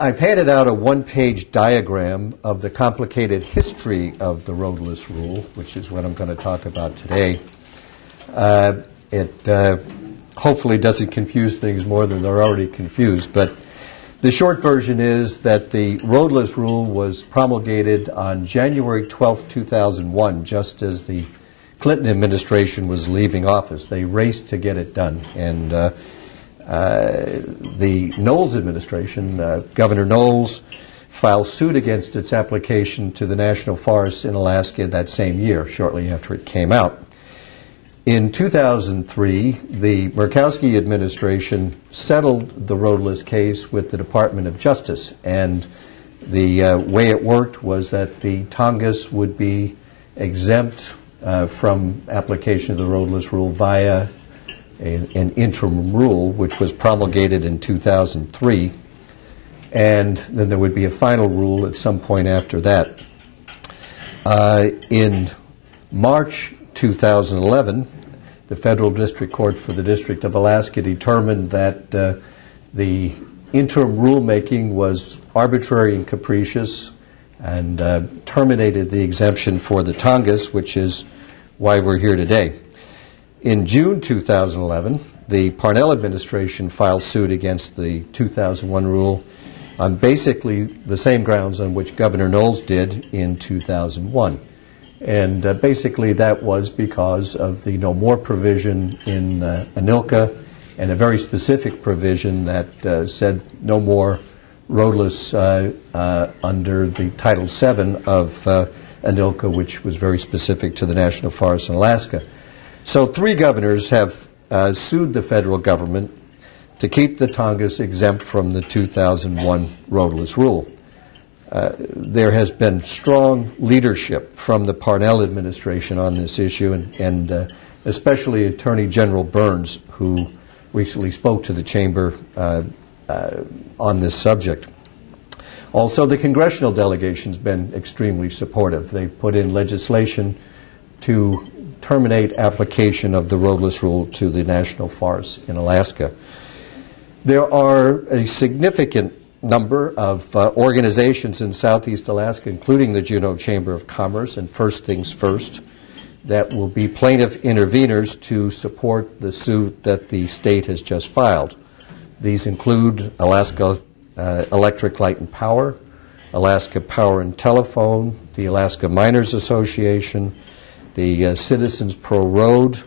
I've handed out a one-page diagram of the complicated history of the Roadless Rule, which is what I'm going to talk about today. It hopefully doesn't confuse things more than they're already confused, but the short version is that the Roadless Rule was promulgated on January 12, 2001, just as the Clinton administration was leaving office. They raced to get it done, and the Knowles administration, Governor Knowles, filed suit against its application to the National Forest in Alaska that same year, shortly after it came out. In 2003, the Murkowski administration settled the Roadless case with the Department of Justice, and the way it worked was that the Tongass would be exempt from application of the Roadless Rule via an interim rule, which was promulgated in 2003, and then there would be a final rule at some point after that. In March 2011, the Federal District Court for the District of Alaska determined that the interim rulemaking was arbitrary and capricious and terminated the exemption for the Tongass, which is why we're here today. In June 2011, the Parnell administration filed suit against the 2001 rule on basically the same grounds on which Governor Knowles did in 2001. And basically that was because of the no more provision in ANILCA and a very specific provision that said no more roadless under the Title VII of ANILCA, which was very specific to the National Forest in Alaska. So 3 governors have sued the federal government to keep the Tongass exempt from the 2001 Roadless Rule. There has been strong leadership from the Parnell administration on this issue, and especially Attorney General Burns, who recently spoke to the Chamber on this subject. Also, the congressional delegation's been extremely supportive. They've put in legislation to terminate application of the Roadless Rule to the National Forests in Alaska. There are a significant number of organizations in Southeast Alaska, including the Juneau Chamber of Commerce and First Things First, that will be plaintiff interveners to support the suit that the state has just filed. These include Alaska Electric Light and Power, Alaska Power and Telephone, the Alaska Miners Association, the Citizens Pro Road,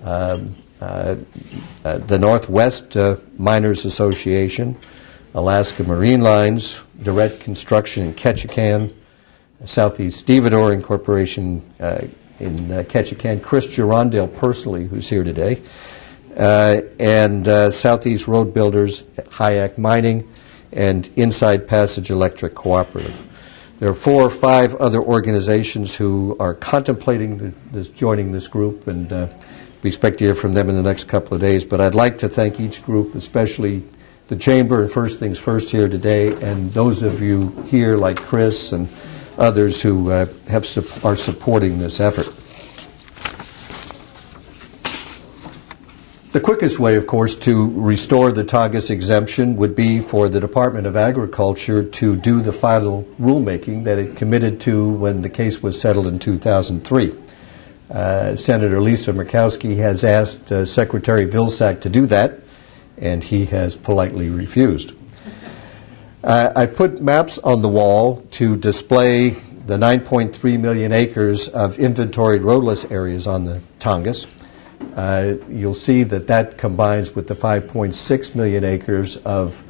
the Northwest Miners Association, Alaska Marine Lines, Direct Construction in Ketchikan, Southeast Stevedore Incorporation in Ketchikan, Chris Girondale personally, who's here today, and Southeast Road Builders, Hayek Mining, and Inside Passage Electric Cooperative. There are 4 or 5 other organizations who are contemplating joining this group, and we expect to hear from them in the next couple of days. But I'd like to thank each group, especially the Chamber and First Things First here today, and those of you here like Chris and others who are supporting this effort. The quickest way, of course, to restore the Tongass exemption would be for the Department of Agriculture to do the final rulemaking that it committed to when the case was settled in 2003. Senator Lisa Murkowski has asked Secretary Vilsack to do that, and he has politely refused. I put maps on the wall to display the 9.3 million acres of inventoried roadless areas on the Tongass. You'll see that that combines with the 5.6 million acres of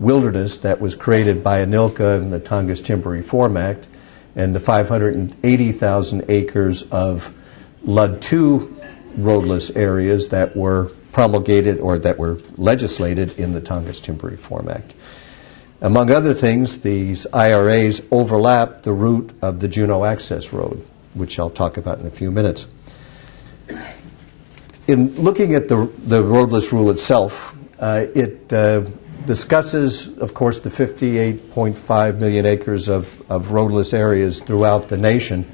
wilderness that was created by ANILCA and the Tongass Timber Reform Act, and the 580,000 acres of LUD2 roadless areas that were promulgated or that were legislated in the Tongass Timber Reform Act. Among other things, these IRAs overlap the route of the Juneau Access Road, which I'll talk about in a few minutes. In looking at the Roadless Rule itself, it discusses, of course, the 58.5 million acres of roadless areas throughout the nation,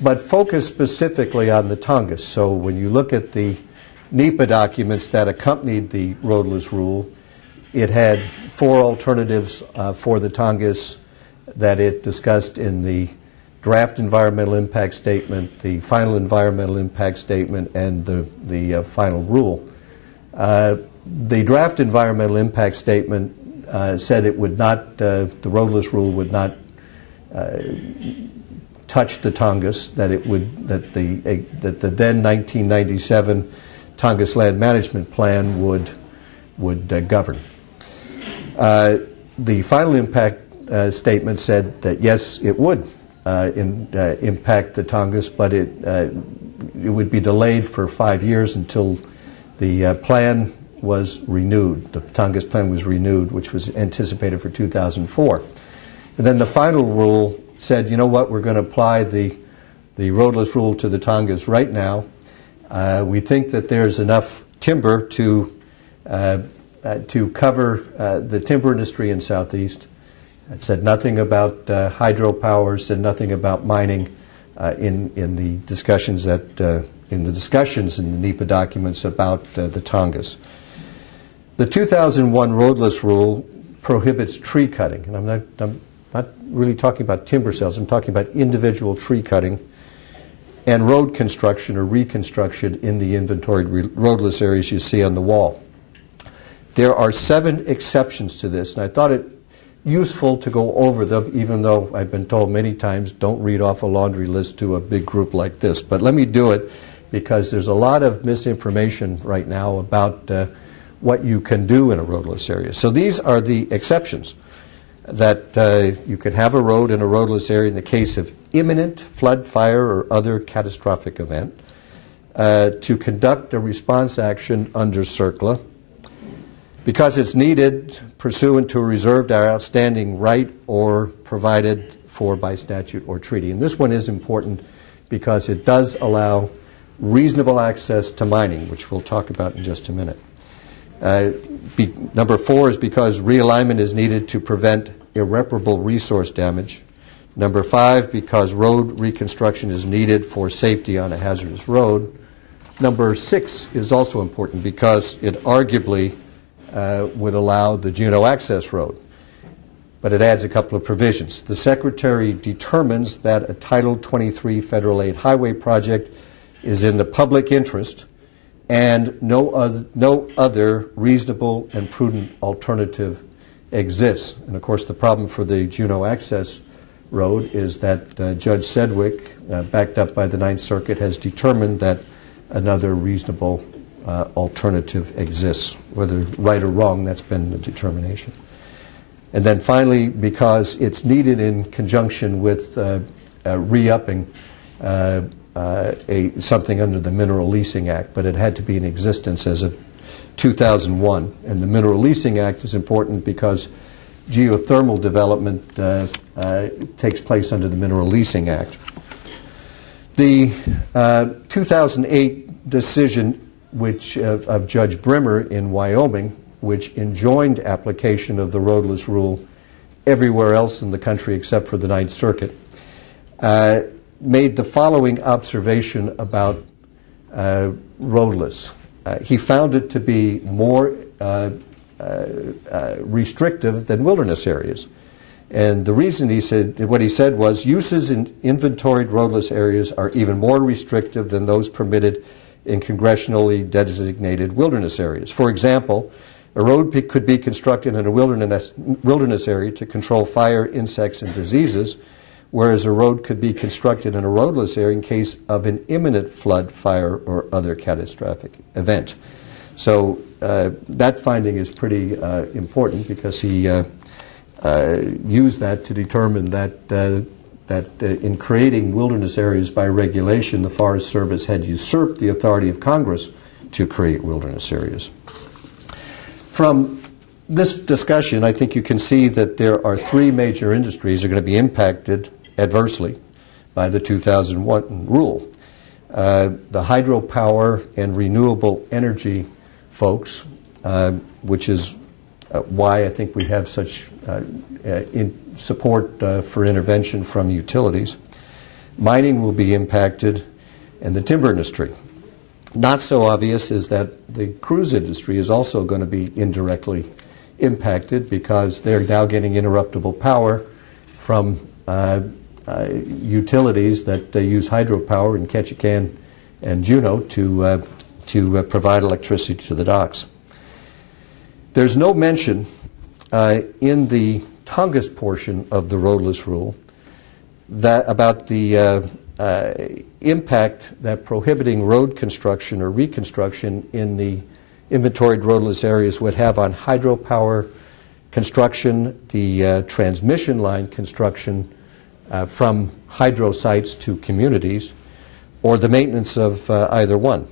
but focus specifically on the Tongass. So when you look at the NEPA documents that accompanied the Roadless Rule, It had four alternatives for the Tongass that it discussed in the draft environmental impact statement, the final environmental impact statement, and the final rule. The draft environmental impact statement said it would not, the Roadless Rule would not touch the Tongass, that it would, that the then 1997 Tongass Land Management Plan would govern. The final impact statement said that yes, it would impact the Tongass, but it would be delayed for 5 years until the plan was renewed. The Tongass plan was renewed, which was anticipated for 2004. And then the final rule said, you know what, we're going to apply the Roadless Rule to the Tongass right now. We think that there's enough timber to cover the timber industry in Southeast. It said nothing about hydropower, said nothing about mining in the discussions that in the NEPA documents about the Tongass. The 2001 Roadless Rule prohibits tree cutting, and I'm not really talking about timber sales. I'm talking about individual tree cutting and road construction or reconstruction in the inventoried roadless areas you see on the wall. There are 7 exceptions to this, and I thought it useful to go over them, even though I've been told many times don't read off a laundry list to a big group like this. But let me do it because there's a lot of misinformation right now about what you can do in a roadless area. So these are the exceptions, that you can have a road in a roadless area in the case of imminent flood, fire, or other catastrophic event, to conduct a response action under CERCLA, because it's needed pursuant to a reserved or outstanding right or provided for by statute or treaty. And this one is important because it does allow reasonable access to mining, which we'll talk about in just a minute. Number 4 is because realignment is needed to prevent irreparable resource damage. Number 5, because road reconstruction is needed for safety on a hazardous road. Number 6 is also important because it arguably would allow the Juneau access road. But it adds a couple of provisions. The Secretary determines that a Title 23 federal aid highway project is in the public interest and no other reasonable and prudent alternative exists. And of course the problem for the Juneau access road is that Judge Sedgwick, backed up by the Ninth Circuit, has determined that another reasonable alternative exists. Whether right or wrong, that's been the determination. And then finally, because it's needed in conjunction with re-upping something under the Mineral Leasing Act, but it had to be in existence as of 2001. And the Mineral Leasing Act is important because geothermal development takes place under the Mineral Leasing Act. The 2008 decision of Judge Brimmer in Wyoming, which enjoined application of the Roadless Rule everywhere else in the country except for the Ninth Circuit, made the following observation about roadless. He found it to be more restrictive than wilderness areas. And the reason what he said was, uses in inventoried roadless areas are even more restrictive than those permitted in congressionally designated wilderness areas. For example, a road could be constructed in a wilderness area to control fire, insects, and diseases, whereas a road could be constructed in a roadless area in case of an imminent flood, fire, or other catastrophic event. So that finding is pretty important because he used that to determine that in creating wilderness areas by regulation, the Forest Service had usurped the authority of Congress to create wilderness areas. From this discussion, I think you can see that there are 3 major industries that are going to be impacted adversely by the 2001 rule. The hydropower and renewable energy folks, which is why I think we have such support for intervention from utilities. Mining will be impacted, and the timber industry. Not so obvious is that the cruise industry is also going to be indirectly impacted because they're now getting interruptible power from utilities that use hydropower in Ketchikan and Juneau to provide electricity to the docks. There's no mention in the Tongass portion of the Roadless Rule about the impact that prohibiting road construction or reconstruction in the inventoried roadless areas would have on hydropower construction, the transmission line construction from hydro sites to communities, or the maintenance of either one.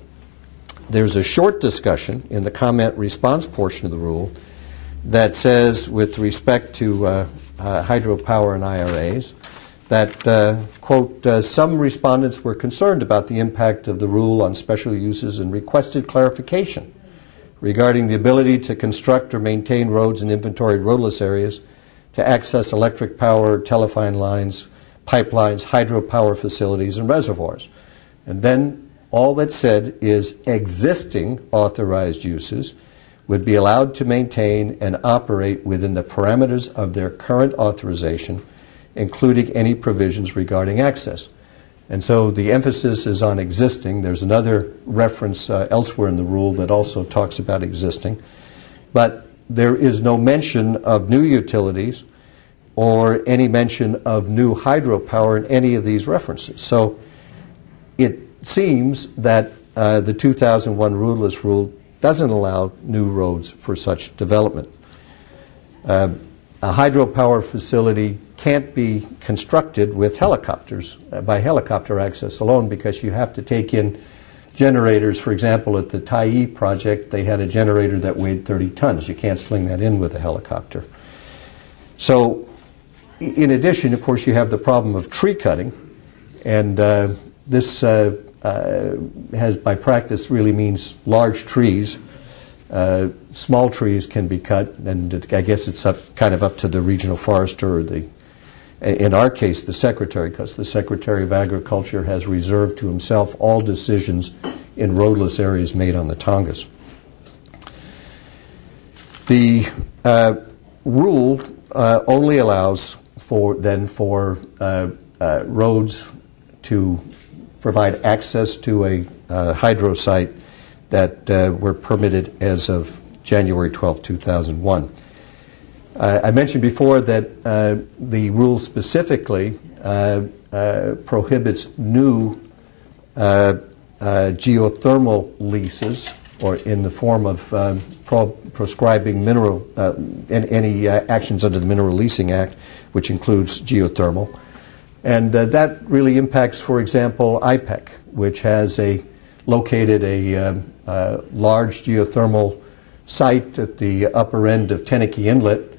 There's a short discussion in the comment response portion of the rule that says, with respect to hydropower and IRAs, that, quote, some respondents were concerned about the impact of the rule on special uses and requested clarification regarding the ability to construct or maintain roads in inventoried roadless areas, to access electric power, telephone lines, pipelines, hydropower facilities, and reservoirs. And then all that's said is existing authorized uses would be allowed to maintain and operate within the parameters of their current authorization, including any provisions regarding access. And so the emphasis is on existing. There's another reference elsewhere in the rule that also talks about existing. But there is no mention of new utilities or any mention of new hydropower in any of these references. So it seems that the 2001 Roadless Rule doesn't allow new roads for such development. A hydropower facility can't be constructed with helicopters, by helicopter access alone, because you have to take in generators. For example, at the Tyee project, they had a generator that weighed 30 tons. You can't sling that in with a helicopter. So, in addition, of course, you have the problem of tree cutting, and this has, by practice, really means large trees. Small trees can be cut, and I guess it's kind of up to the regional forester, or in our case, the secretary, because the Secretary of Agriculture has reserved to himself all decisions in roadless areas made on the Tongass. The rule only allows for roads to provide access to a hydro site that were permitted as of January 12, 2001. I mentioned before that the rule specifically prohibits new geothermal leases, or in the form of proscribing mineral any actions under the Mineral Leasing Act, which includes geothermal. And that really impacts, for example, IPEC, which has located a large geothermal site at the upper end of Teneke Inlet,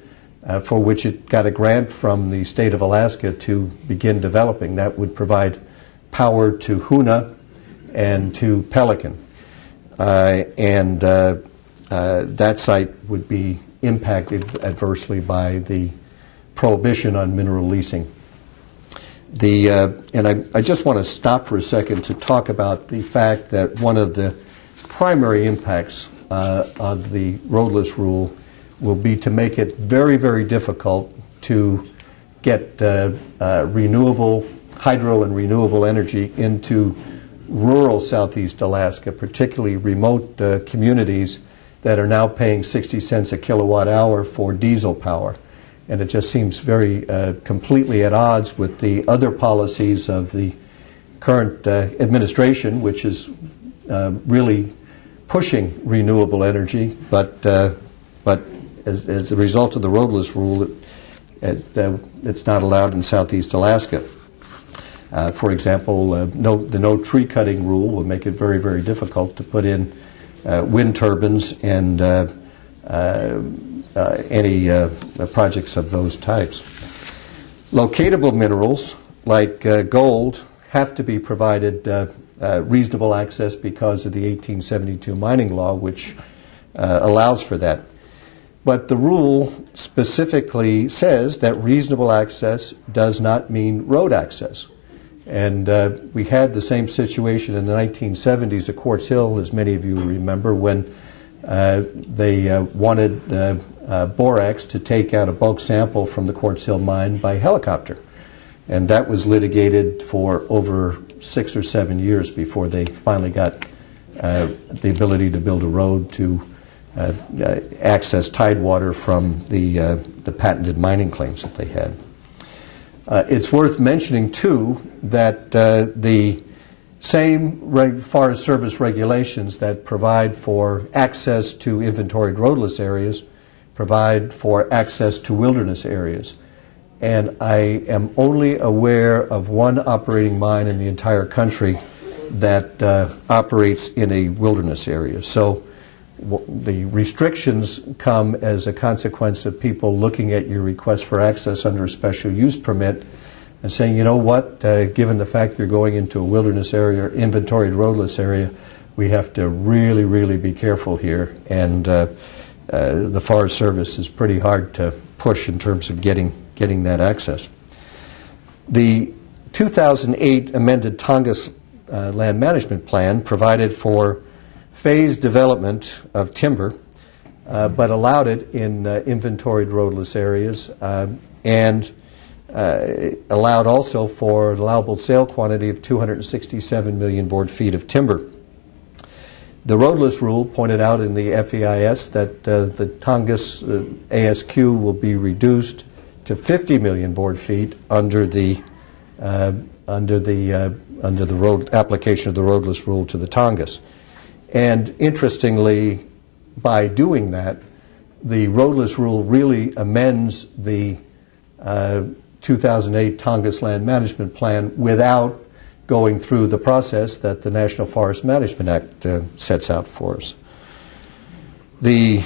for which it got a grant from the state of Alaska to begin developing. That would provide power to Hoonah and to Pelican. That site would be impacted adversely by the prohibition on mineral leasing. And I just want to stop for a second to talk about the fact that one of the primary impacts of the Roadless Rule will be to make it very, very difficult to get renewable, hydro and renewable energy into rural Southeast Alaska, particularly remote communities that are now paying 60 cents a kilowatt hour for diesel power. And it just seems very completely at odds with the other policies of the current administration, which is really pushing renewable energy, but as a result of the Roadless Rule, it's not allowed in Southeast Alaska. For example, the no tree cutting rule will make it very, very difficult to put in wind turbines and any projects of those types. Locatable minerals like gold have to be provided reasonable access because of the 1872 mining law, which allows for that. But the rule specifically says that reasonable access does not mean road access. And we had the same situation in the 1970s at Quartz Hill, as many of you remember, when They wanted borax to take out a bulk sample from the Quartz Hill mine by helicopter. And that was litigated for over 6 or 7 years before they finally got the ability to build a road to access tidewater from the patented mining claims that they had. It's worth mentioning, too, that the same Forest Service regulations that provide for access to inventoried roadless areas provide for access to wilderness areas. And I am only aware of one operating mine in the entire country that operates in a wilderness area. So the restrictions come as a consequence of people looking at your request for access under a special use permit and saying, you know what, given the fact you're going into a wilderness area or inventoried roadless area, we have to really, really be careful here. And the Forest Service is pretty hard to push in terms of getting that access. The 2008 amended Tongass Land Management Plan provided for phased development of timber, but allowed it in inventoried roadless areas and allowed also for an allowable sale quantity of 267 million board feet of timber. The Roadless Rule pointed out in the FEIS that the Tongass ASQ will be reduced to 50 million board feet under the road application of the Roadless Rule to the Tongass. And interestingly, by doing that, the Roadless Rule really amends the 2008 Tongass Land Management Plan without going through the process that the National Forest Management Act sets out for us. The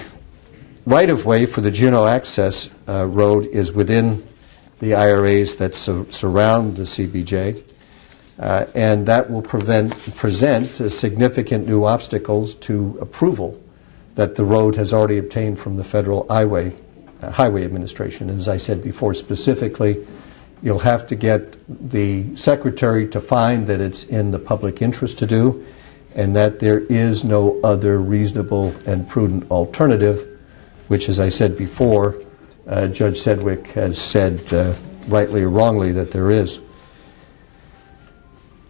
right-of-way for the Juneau Access Road is within the IRAs that surround the CBJ, and that will present significant new obstacles to approval that the road has already obtained from the Federal Highway Administration. And as I said before, specifically, you'll have to get the Secretary to find that it's in the public interest to do and that there is no other reasonable and prudent alternative, which, as I said before, Judge Sedgwick has said, rightly or wrongly, that there is.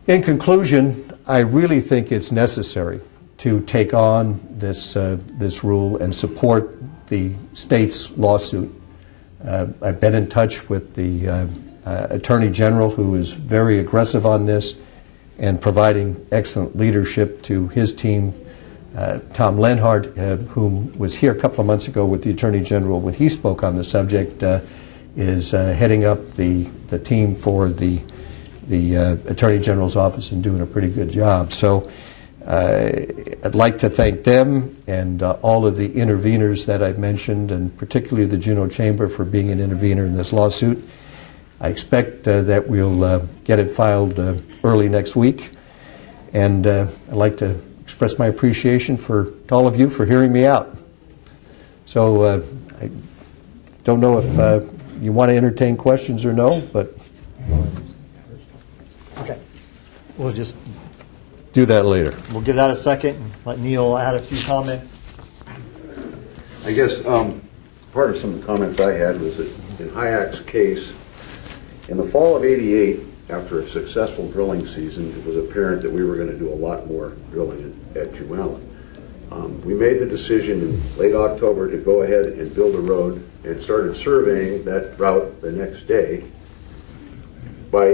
In conclusion, I really think it's necessary to take on this rule and support the state's lawsuit. I've been in touch with the Attorney General, who is very aggressive on this and providing excellent leadership to his team. Tom Lenhart, whom was here a couple of months ago with the Attorney General when he spoke on the subject, is heading up the team for the Attorney General's office and doing a pretty good job. So I'd like to thank them and all of the interveners that I've mentioned, and particularly the Juneau Chamber for being an intervener in this lawsuit. I expect that we'll get it filed early next week, and I'd like to express my appreciation to all of you for hearing me out. So I don't know if you want to entertain questions or no, but okay, we'll just do that later. We'll give that a second and let Neil add a few comments. I guess part of some of the comments I had was that in Hayek's case, in the fall of '88, after a successful drilling season, it was apparent that we were going to do a lot more drilling at Juneau. We made the decision in late October to go ahead and build a road and started surveying that route the next day. By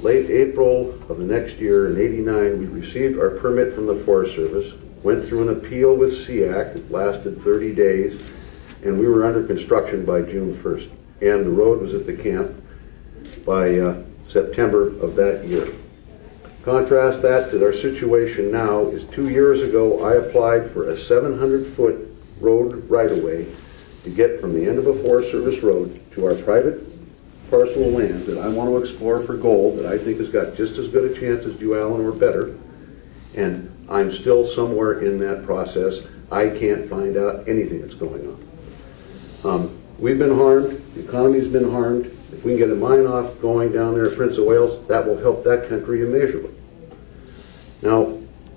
late April of the next year, in '89, we received our permit from the Forest Service, went through an appeal with SEAC. It lasted 30 days, and we were under construction by June 1st. And the road was at the camp by September of that year. Contrast that to our situation now is 2 years ago, I applied for a 700-foot road right-of-way to get from the end of a Forest Service road to our private parcel of land that I want to explore for gold that I think has got just as good a chance as Dew Allen or better. And I'm still somewhere in that process. I can't find out anything that's going on. We've been harmed. The economy's been harmed. If we can get a mine off going down there at Prince of Wales, that will help that country immeasurably. Now,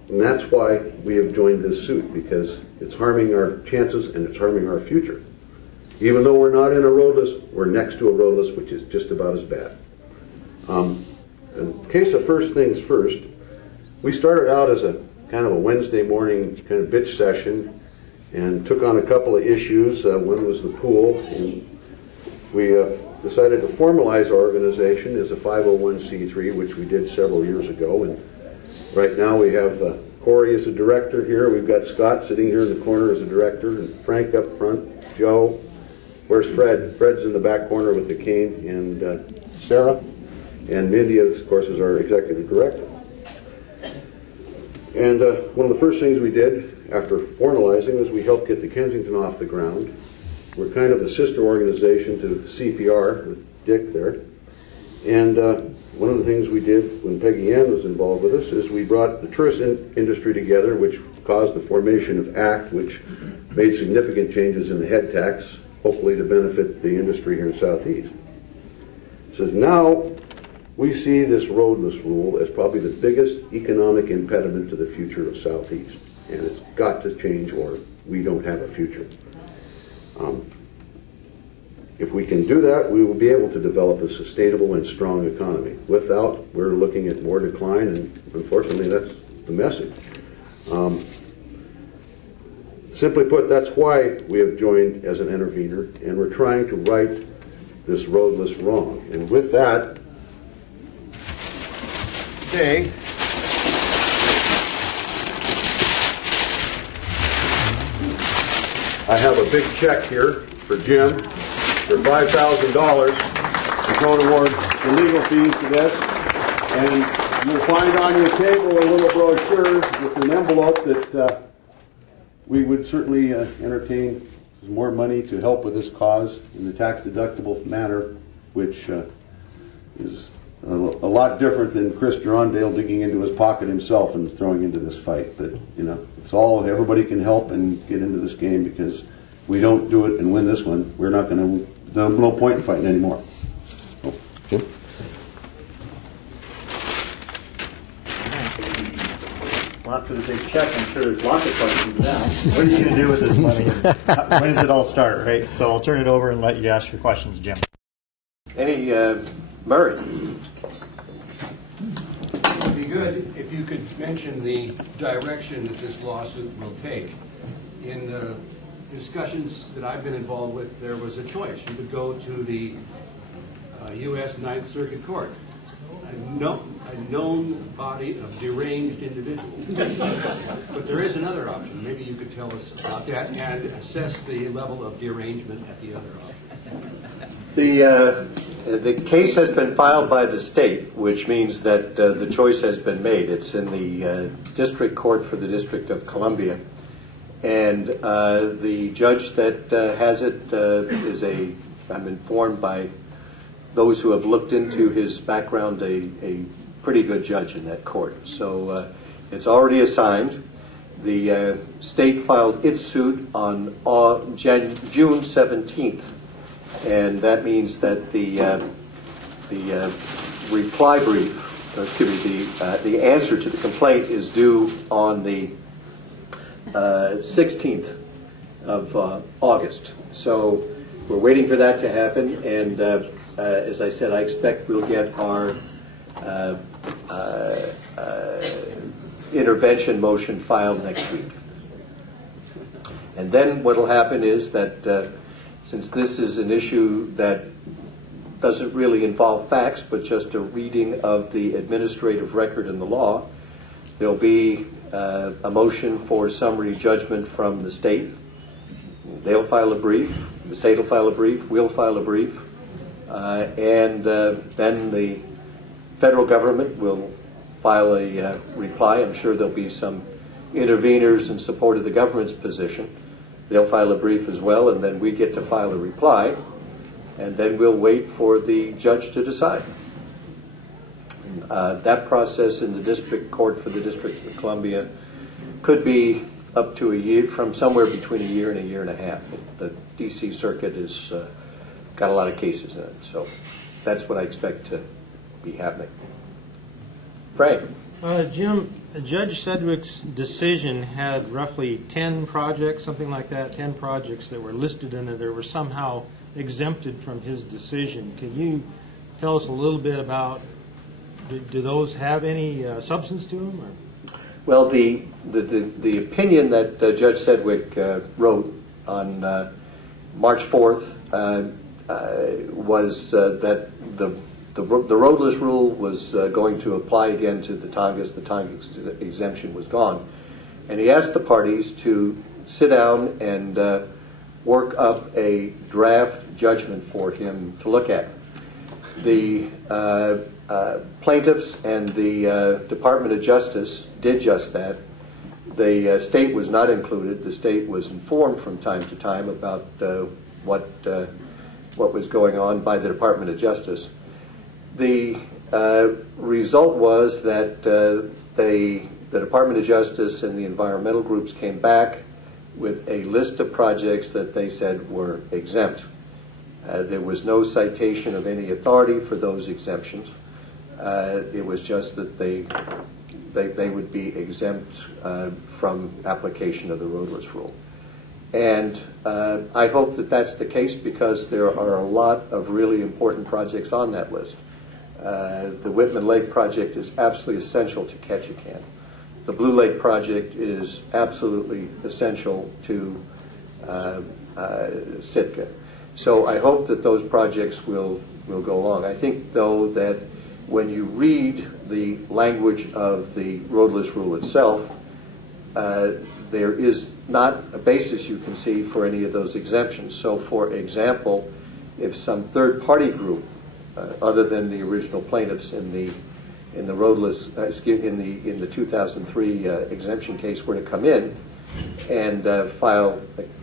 And that's why we have joined this suit, because it's harming our chances and it's harming our future. Even though we're not in a roadless, we're next to a roadless, which is just about as bad. In case of first things first, we started out as a kind of a Wednesday morning kind of bitch session and took on a couple of issues. One was the pool, and we decided to formalize our organization as a 501c3, which we did several years ago. And right now we have Corey as a director here. We've got Scott sitting here in the corner as a director, and Frank up front, Joe. Where's Fred? Fred's in the back corner with the cane, and Sarah. And Mindy, of course, is our executive director. And one of the first things we did after formalizing was we helped get the Kensington off the ground. We're kind of a sister organization to CPR, with Dick there. And one of the things we did when Peggy Ann was involved with us is we brought the tourist industry together, which caused the formation of ACT, which made significant changes in the head tax, hopefully to benefit the industry here in Southeast. So now we see this roadless rule as probably the biggest economic impediment to the future of Southeast. And it's got to change or we don't have a future. If we can do that, we will be able to develop a sustainable and strong economy. Without, we're looking at more decline, and unfortunately that's the message. Simply put, that's why we have joined as an intervener, and we're trying to right this roadless wrong. And with that, today, I have a big check here for Jim for $5,000 to go toward the legal fees for this. And you'll find on your table a little brochure with an envelope that we would certainly entertain more money to help with this cause in the tax-deductible manner, which is a lot different than Chris Durandale digging into his pocket himself and throwing into this fight. But, you know, it's all, everybody can help and get into this game, because we don't do it and win this one, we're not going to, no point in fighting anymore. Oh, Jim? Well, after the big check, I'm sure there's lots of questions now. What are you going to do with this money? And when does it all start, right? So I'll turn it over and let you ask your questions, Jim. Any, Murray? It'd be good if you could mention the direction that this lawsuit will take. In the discussions that I've been involved with, there was a choice. You could go to the U.S. Ninth Circuit Court, a known body of deranged individuals. But there is another option. Maybe you could tell us about that and assess the level of derangement at the other option. The case has been filed by the state, which means that the choice has been made. It's in the District Court for the District of Columbia. And the judge that has it is I'm informed by those who have looked into his background, a pretty good judge in that court. So it's already assigned. The state filed its suit on June 17th. And that means that the reply brief, or excuse me, the answer to the complaint is due on the 16th of August. So we're waiting for that to happen, and as I said, I expect we'll get our intervention motion filed next week. And then what will happen is that since this is an issue that doesn't really involve facts, but just a reading of the administrative record and the law, there'll be a motion for summary judgment from the state. They'll file a brief, the state will file a brief, we'll file a brief, and then the federal government will file a reply. I'm sure there'll be some interveners in support of the government's position. They'll file a brief as well, and then we get to file a reply, and then we'll wait for the judge to decide. That process in the District Court for the District of Columbia could be up to a year, from somewhere between a year and a year and a half. The D.C. Circuit has got a lot of cases in it, so that's what I expect to be happening. Frank? Jim, Judge Sedgwick's decision had roughly 10 projects, something like that, 10 projects that were listed in it that were somehow exempted from his decision. Can you tell us a little bit about, do those have any substance to them? Or? Well, the opinion that Judge Sedgwick wrote on March 4th was that the roadless rule was going to apply again to the Tongass. The Tongass exemption was gone. And he asked the parties to sit down and work up a draft judgment for him to look at. The plaintiffs and the Department of Justice did just that. The state was not included. The state was informed from time to time about what was going on by the Department of Justice. The result was that the Department of Justice and the environmental groups came back with a list of projects that they said were exempt. There was no citation of any authority for those exemptions. It was just that they would be exempt from application of the roadless rule. And I hope that that's the case because there are a lot of really important projects on that list. The Whitman Lake project is absolutely essential to Ketchikan. The Blue Lake project is absolutely essential to Sitka. So I hope that those projects will go along. I think, though, that when you read the language of the roadless rule itself, there is not a basis you can see for any of those exemptions. So, for example, if some third-party group, other than the original plaintiffs in the roadless in the 2003 exemption case, were to come in and file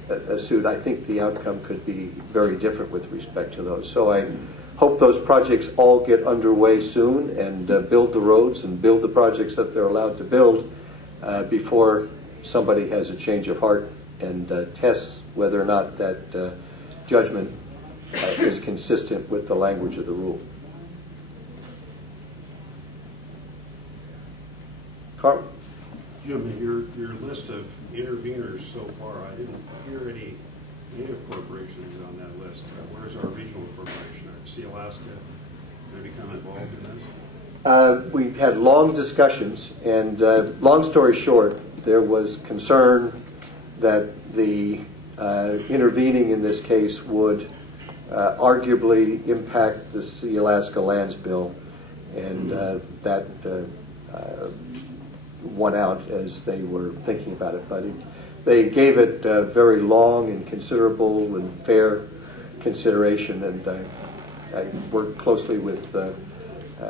a suit, I think the outcome could be very different with respect to those. So I hope those projects all get underway soon and build the roads and build the projects that they're allowed to build before somebody has a change of heart and tests whether or not that judgment is consistent with the language of the rule. Carl? Jim, your list of interveners so far, I didn't hear any native corporations on that list. Where's our regional corporation? Sea Alaska going to become involved in this? We had long discussions, and long story short, there was concern that the intervening in this case would arguably impact the Sea Alaska Lands Bill, and that won out as they were thinking about it. But they gave it very long and considerable and fair consideration, and I worked closely with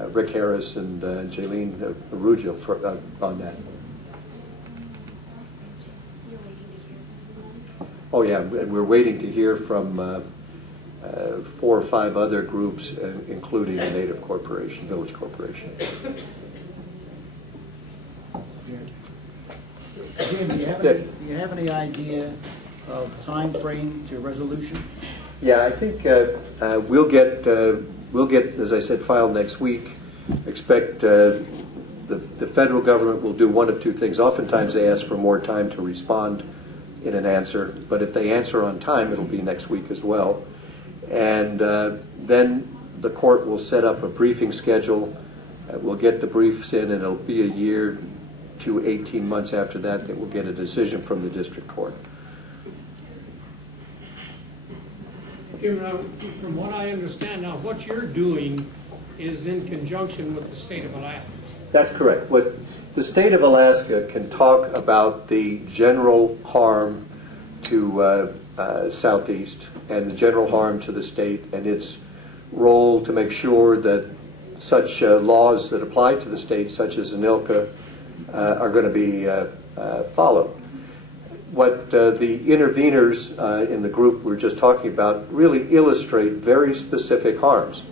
Rick Harris and Jaylene Arugio on that. Oh yeah, and we're waiting to hear from 4 or 5 other groups, including a Native corporation, Village Corporation. Jim, do you have any idea of time frame to resolution? Yeah, I think we'll get, as I said, filed next week. Expect the federal government will do one of two things. Oftentimes they ask for more time to respond in an answer, but if they answer on time, it'll be next week as well. And then the court will set up a briefing schedule. We'll get the briefs in, and it'll be a year to 18 months after that we'll get a decision from the district court. From what I understand now, what you're doing is in conjunction with the state of Alaska. That's correct. What the state of Alaska can talk about the general harm to Southeast and the general harm to the state and its role to make sure that such laws that apply to the state, such as ANILCA, are going to be followed. What the interveners in the group we're just talking about really illustrate very specific harms.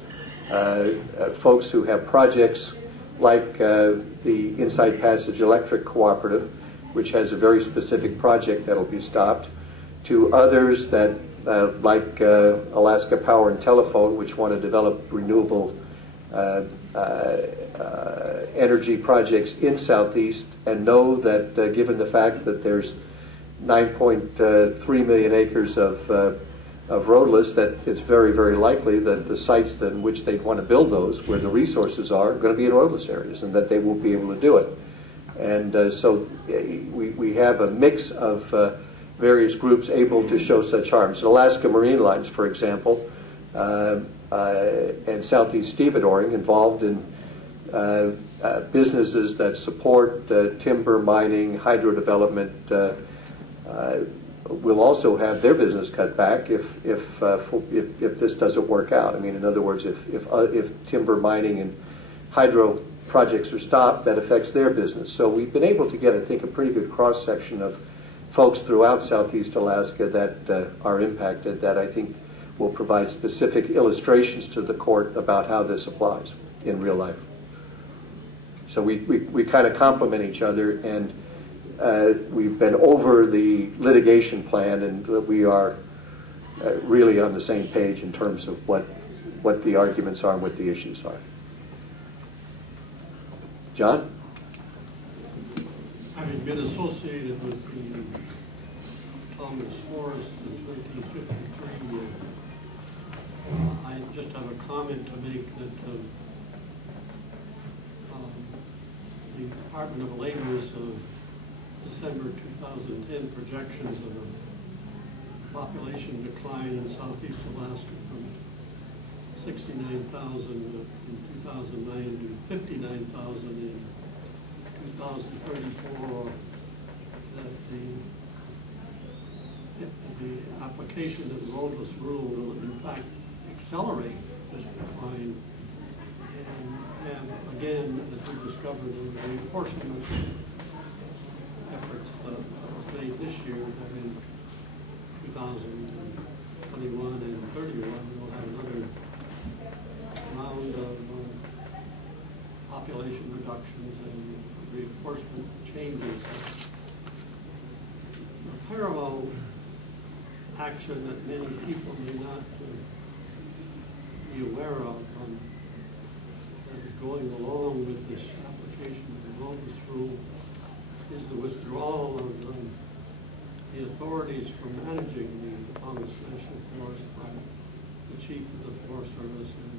Folks who have projects like the Inside Passage Electric Cooperative, which has a very specific project that'll be stopped, to others that like Alaska Power and Telephone, which want to develop renewable energy projects in Southeast, and know that given the fact that there's 9.3 million acres of roadless, that it's very, very likely that the sites in which they'd want to build those, where the resources are going to be in roadless areas, and that they won't be able to do it. And so we have a mix of various groups able to show such harm. So Alaska Marine Lines, for example, and Southeast Stevedoring, involved in businesses that support timber, mining, hydro development, will also have their business cut back if this doesn't work out. I mean, in other words, if timber mining and hydro projects are stopped, that affects their business. So we've been able to get, I think, a pretty good cross-section of folks throughout Southeast Alaska that are impacted, that I think will provide specific illustrations to the court about how this applies in real life. So we kind of complement each other, and we've been over the litigation plan, and we are really on the same page in terms of what the arguments are and what the issues are. John? Having been associated with the Tongass Forest in 1953, I just have a comment to make that the Department of Labor's December 2010 projections of a population decline in Southeast Alaska from 69,000 in 2009 to 59,000 in 2034, that the application of the Roadless Rule will in fact accelerate this decline. And again, as we discovered in the apportionment efforts that was made this year, that in 2021 and 31 we'll have another round of population reductions and reinforcement changes. A parallel action that many people may not be aware of that is going along with this application of the Roadless Rule is the withdrawal of the authorities from managing the Tongass National Forest by the Chief of the Forest Service and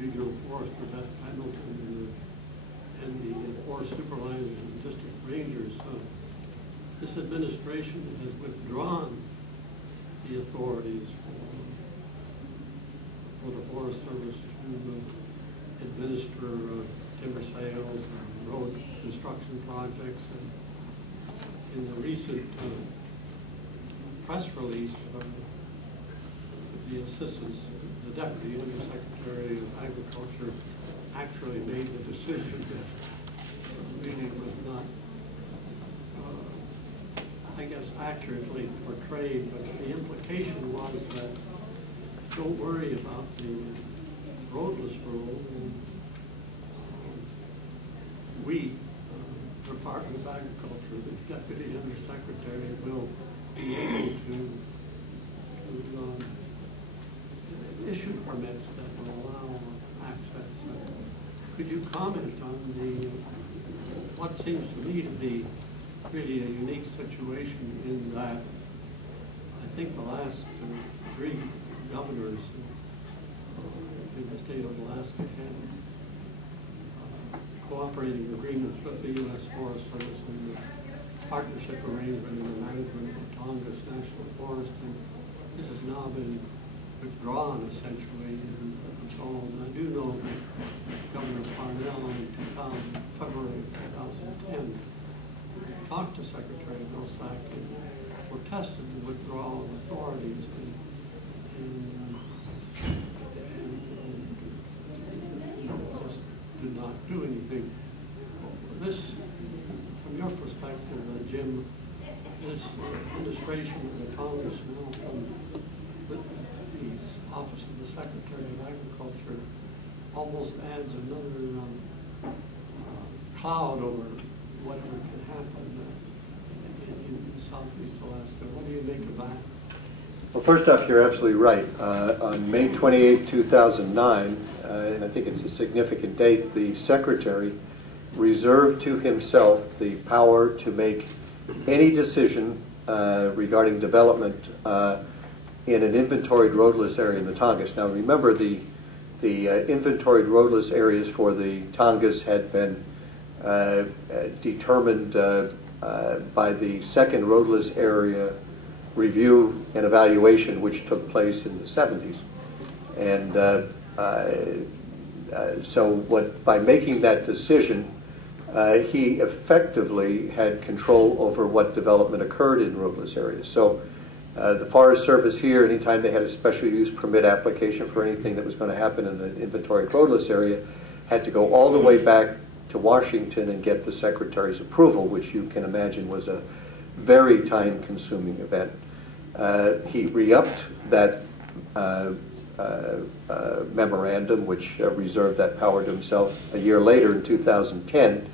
Regional Forester Beth Pendleton and the Forest Supervisors and District Rangers. So this administration has withdrawn the authorities for the Forest Service to administer timber sales and road construction projects. And in the recent press release, the Deputy Undersecretary of Agriculture actually made the decision that really was not, I guess, accurately portrayed, but the implication was that don't worry about the Roadless Rule. We, Department of Agriculture, the Deputy Undersecretary, will be able to issue permits that will allow access. Could you comment on what seems to me to be really a unique situation in that I think the last three governors in the state of Alaska had cooperating agreements with the U.S. Forest Service and the partnership arrangement in the management of Tongass National Forest, and this has now been withdrawn essentially and so on. I do know that Governor Parnell in February 2010 talked to Secretary Vilsack and protested the withdrawal of authorities and just did not do anything. This, from your perspective, Jim, this administration of the Tongass now from the Office of the Secretary of Agriculture almost adds another cloud over whatever can happen in Southeast Alaska. What do you make of that? Well, first off, you're absolutely right. On May 28, 2009, and I think it's a significant date, the Secretary reserved to himself the power to make any decision regarding development in an inventoried roadless area in the Tongass. Now remember, the inventoried roadless areas for the Tongass had been determined by the second roadless area review and evaluation, which took place in the 70s. And so by making that decision, he effectively had control over what development occurred in roadless areas. So the Forest Service here, anytime they had a special use permit application for anything that was going to happen in the inventoried roadless area, had to go all the way back to Washington and get the Secretary's approval, which you can imagine was a very time-consuming event. He re-upped that memorandum, which reserved that power to himself a year later in 2010.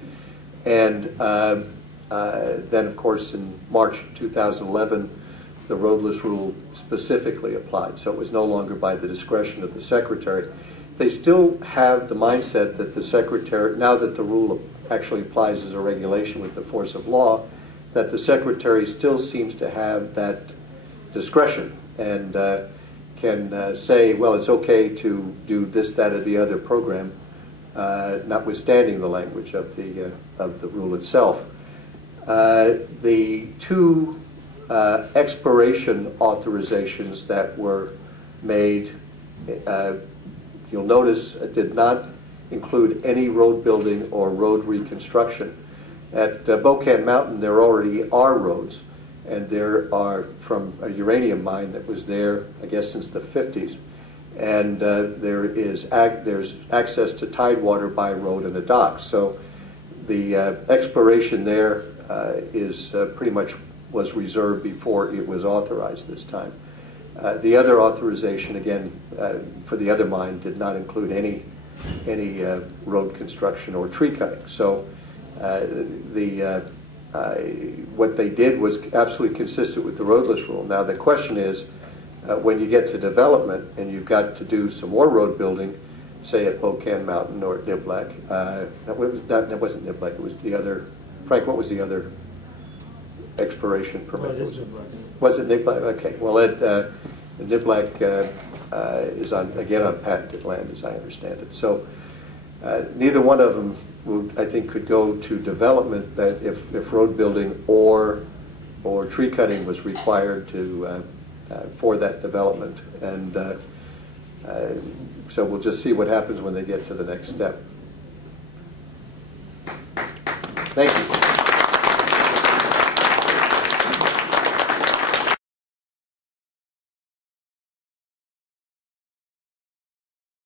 And then, of course, in March 2011, the Roadless Rule specifically applied. So it was no longer by the discretion of the Secretary. They still have the mindset that the Secretary, now that the rule actually applies as a regulation with the force of law, that the Secretary still seems to have that discretion and can say, well, it's okay to do this, that, or the other program, notwithstanding the language of the rule itself. The two expiration authorizations that were made, you'll notice, did not include any road building or road reconstruction. At Bocan Mountain, there already are roads, and there are from a uranium mine that was there, I guess, since the 50s. And there's access to tidewater by road and a dock. So the exploration there is pretty much was reserved before it was authorized this time. The other authorization, again, for the other mine did not include any road construction or tree cutting. So what they did was absolutely consistent with the Roadless Rule. Now the question is, when you get to development and you've got to do some more road building, say at Bocan Mountain or at Niblack, that wasn't Niblack, it was the other, Frank, what was the other expiration permit? Was it Niblack? Okay, well Niblack is again on patented land, as I understand it. So neither one of them, I think, could go to development that if road building or tree cutting was required for that development. And so we'll just see what happens when they get to the next step. Thank you.